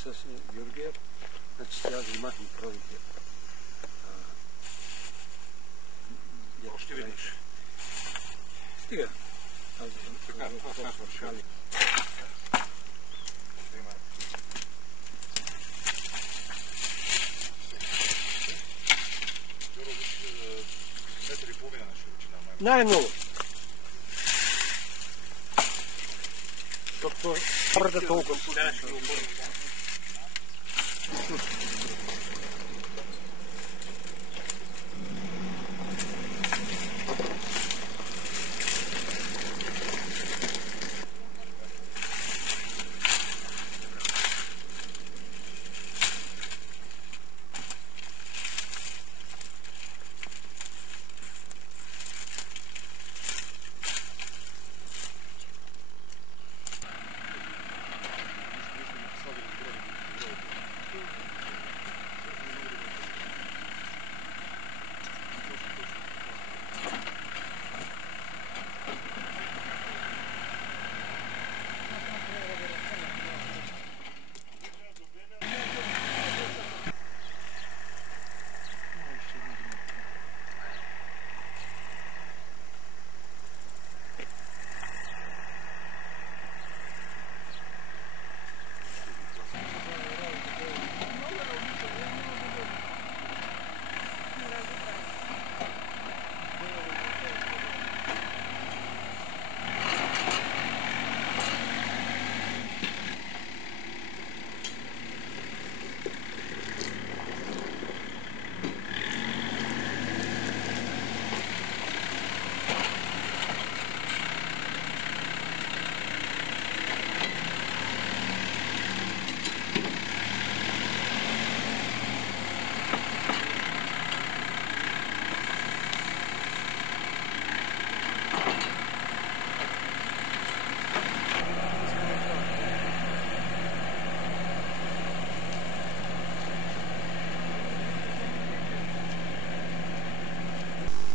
с Георгиев. Значи сега взимахме пробите. Още веднъж. Стига. Така, това свършали. Най-много. Защото твърде толкова.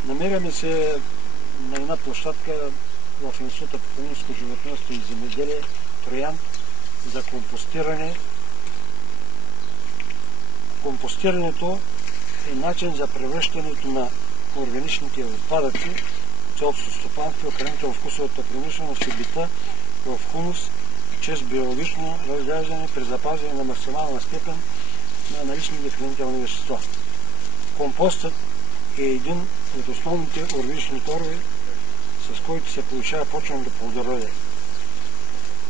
Намираме се на една площадка в Института по планинско животновъдство и земеделие Троян за компостиране. Компостирането е начин за превръщането на органичните отпадъци от селското стопанство, хранително-вкусовата промишленост и бита в хумус чрез биологично разграждане при запазване на максимална степен на наличните хранителни вещества. Компостът е един от основните органични торове, с който се получава почвеното плодородие.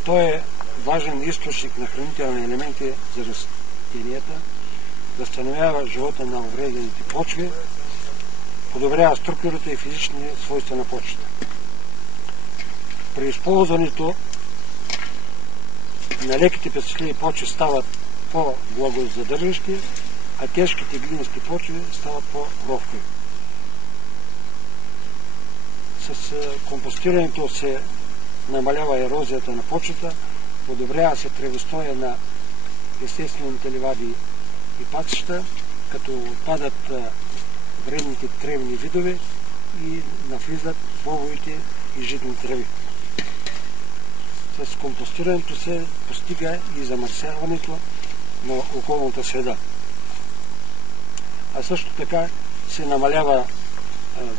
Той е важен източник на хранителни елементи за растенията, възстановява живота на увредените почви, подобрява структурата и физичните свойства на почвата. При използването на леките пестициди почви стават по-влагозадържащи, а тежките глинисти почви стават по-ровки. С компостирането се намалява ерозията на почвата, подобрява се тревостоя на естествените ливади и пасища, като отпадат вредните тревни видове и навлизат бобовите и житни треви. С компостирането се постига и замърсяването на околната среда. А също така се намалява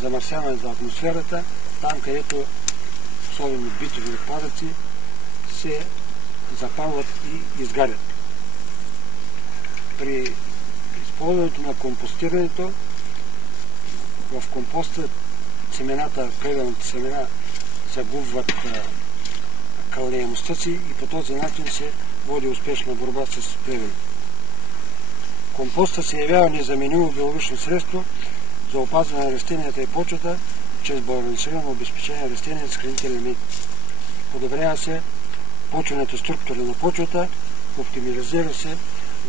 замърсяването на атмосферата, там където особено битови отпадъци се запалват и изгарят. При използването на компостирането в компоста семената, кръвените семена загубват калниемостта си и по този начин се води успешна борба с плевели. Компостът се явява незаменимо биологично средство за опазване на растенията и почвата чрез балансирано обезпечение на растения с хранителни елементи. Подобрява се почвената структура на почвата, оптимизира се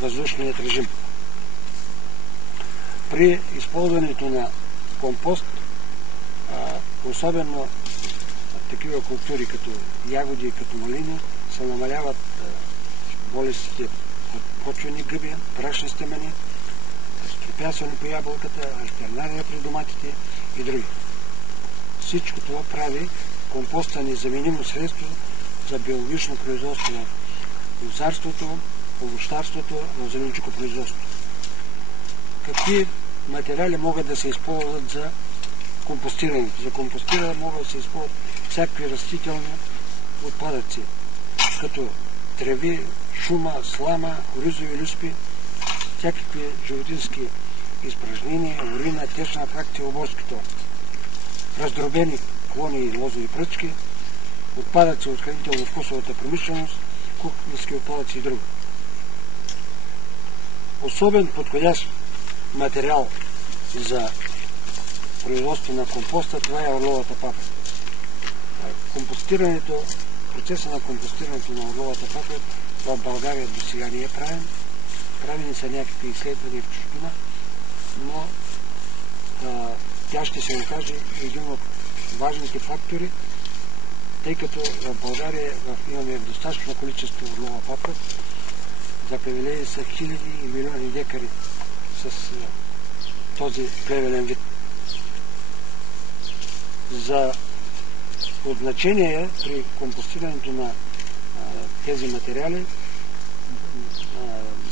въздушният режим. При използването на компост, особено такива култури като ягоди и като малини, се намаляват болестите от почвени гъби, прашни стемени, стропясване по ябълката, альтернария при доматите и други. Всичко това прави компоста незаменимо средство за биологично производство в лозарството, овощарството, на зеленчукопроизводството. Какви материали могат да се използват за компостирането? За компостиране могат да се използват всякакви растителни отпадъци, като треви, шума, слама, оризови люспи, всякакви животински изпражнения, урина, течна фракция, оборски тор, раздробени клони и лозови пръчки, отпадъци от хранително-вкусовата промишленост, кухненски отпадъци и други. Особен подходящ материал за производство на компоста, това е орловата папа. Процеса на компостирането на орловата папа в България до сега не е правен. Правени са някакви изследвания в чужбина, но тя ще се окаже един от важните фактори, тъй като в България имаме достатъчно количество орлова папа, запревелени са хиляди и милиони декари с този плевелен вид. За от значение при компостирането на тези материали,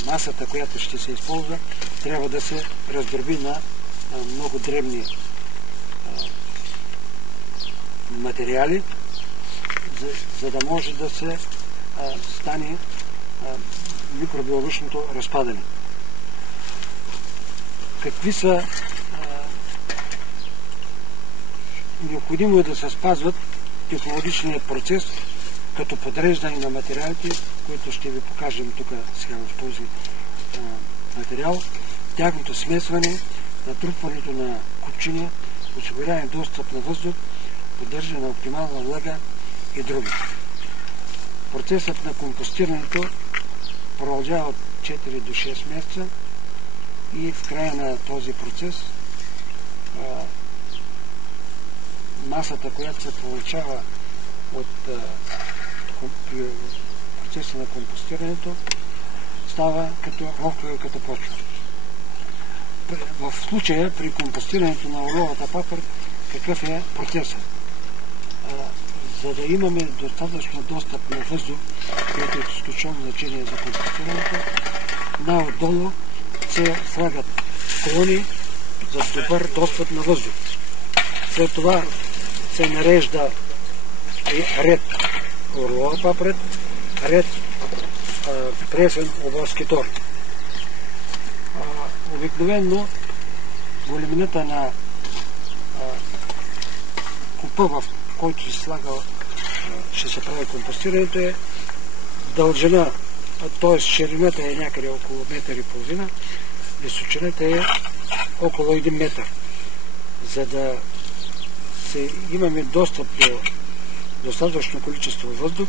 масата, която ще се използва, трябва да се раздроби на много дребни материали, за да може да се стане микробиологичното разпадане. Какви са необходимо е да се спазват технологичният процес, като подреждане на материалите, които ще ви покажем тук сега в този материал, тяхното смесване, натрупването на купчини, осигуряване достъп на въздух, поддържане на оптимална влага и други. Процесът на компостирането продължава от 4 до 6 месеца и в края на този процес масата, която се получава от процеса на компостирането, става като почва. В случая при компостирането на орловата папа, какъв е процесът? За да имаме достатъчно достъп на въздух, което е изключително значение за компостирането, наотдолу се слагат колони за добър достъп на въздух. След това се нарежда ред орлова папа, ред пресен оборски тор. Обикновено големината на купа, в който се слага, ще се прави компостирането, е дължина, т.е. ширината е някъде около 1,5 метра, височината е около 1 метър. За да имаме достъп до достатъчно количество въздух,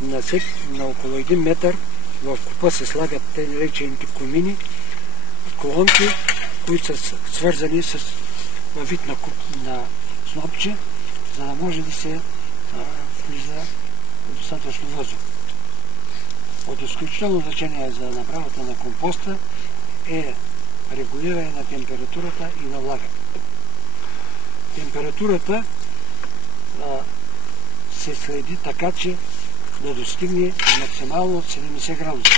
на около 1 метър в купа се слагат те наречените комини, колонки, които са свързани с вид на снопче, за да може да се влиза достатъчно въздух. От изключително значение за направата на компоста е регулиране на температурата и на влагата. Температурата се следи така, че да достигне максимално 70 градуса.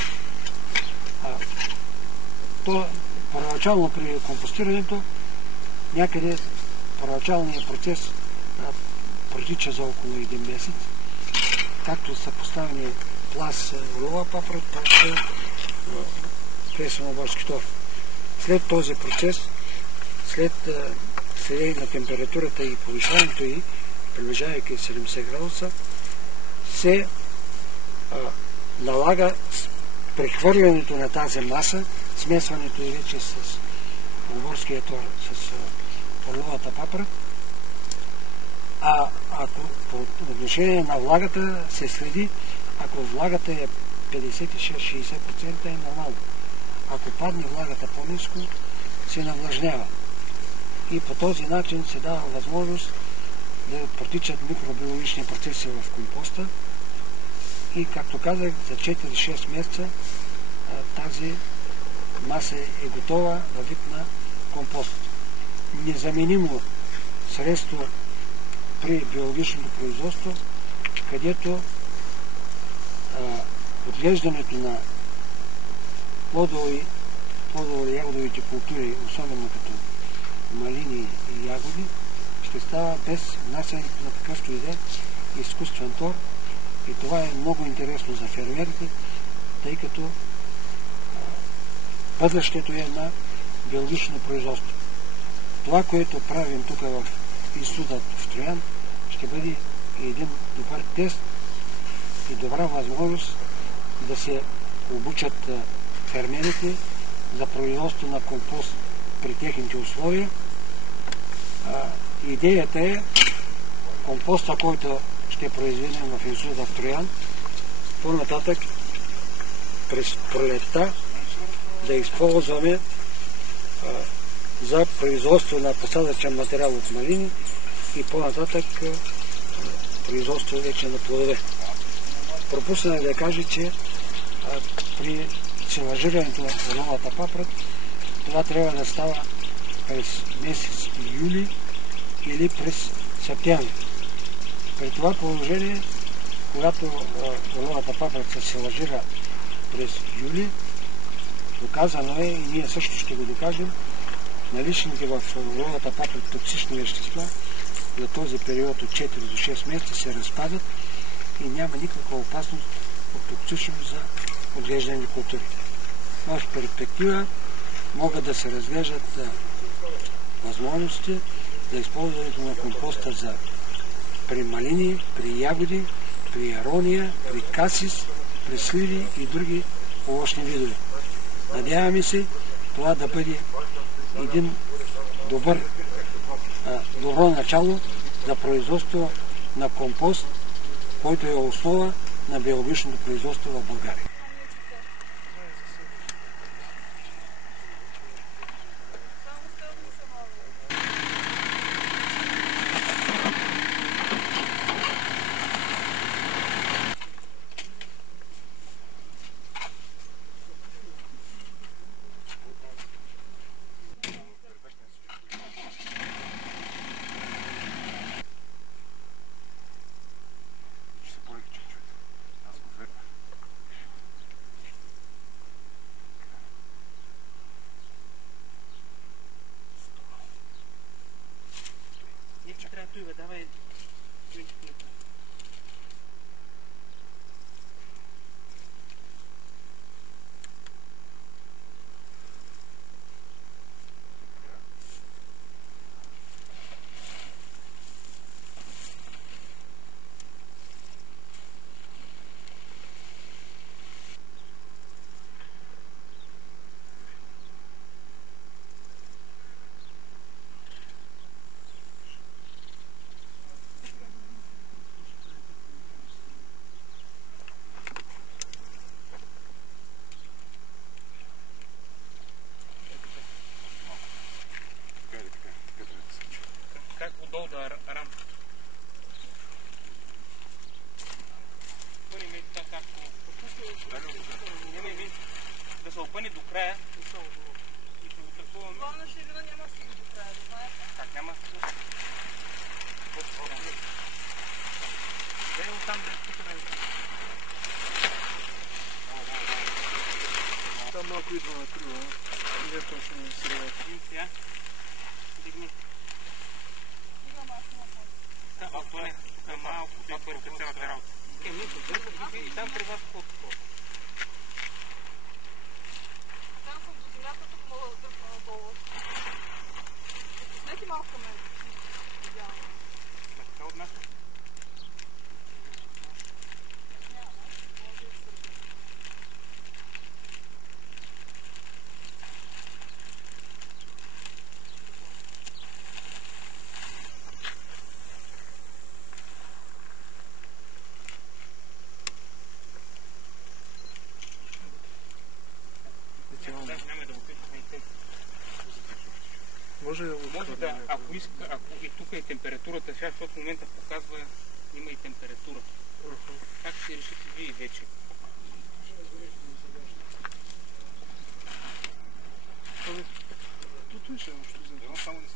То първоначално при компостирането някъде първоначалният процес протича за около 1 месец, както са поставени пласт орлова папа, пласт пресен оборски тор. След този процес, след следение на температурата и повишаването й, приближавайки 70 градуса, се налага прехвърлянето на тази маса, смесването и вече с оборския тор, с орловата папа. Ако по отношение на влагата се следи, ако влагата е 56-60% е нормално. Ако падне влагата по-ниско, се навлажнява. И по този начин се дава възможност да протичат микробиологични процеси в компоста и, както казах, за 4-6 месеца тази маса е готова във вид на компост. Незаменимо средство при биологичното производство, където отглеждането на плодово-ягодовите култури, особено като малини и ягоди, ще става без внасянето на какъвто и да е изкуствен тор. И това е много интересно за фермерите, тъй като бъдещето е на биологично производство. Това, което правим тук в института в Троян, ще бъде един добър тест и добра възможност да се обучат фермерите за производство на компост при техните условия. Идеята е компоста, който ще произведем в института в Троян, по-нататък през пролетта да използваме за производство на посадъчен материал от малини и по-нататък производство вече на плодове. Пропуснах да кажа, че при силажирането на орловата папрат това трябва да става през месец юли или през септември. При това положение, когато орловата папрат се силажира през юли, доказано е, и ние също ще го докажем, наличните в орловата папрат токсични вещества за този период от 4 до 6 месеца се разпадат и няма никаква опасност от токсичност за отглеждане култури. В перспектива могат да се разглеждат възможности за използването на компоста за при малини, при ягоди, при арония, при касис, при сливи и други овощни видове. Надяваме се това да бъде един добро начало за производство на компост, който е основа на биологичното производство в България. Да се опъне до края и се отръкуваме. Това на ширина няма да стигне до края, да знаете? Как няма да стигне? Да е оттам да изпитаме. Там малко идва на крива. Не точно не се рева. Сега. Дигни. Дигам аз малко. Да, отпъне. Малко. Това пърка цялата работа. Нищо, дърва и там при вас по-такова. Там съм до земята, тук мога да дърпна надолу. Снети малко към мен. Идеално. Така от нас? Няма, може да изтърпя. Може да, ако иска, ако и тук е температурата, сега, защото в момента показва, има и температура. Как си решите вие вече? Тут ще нещо за само да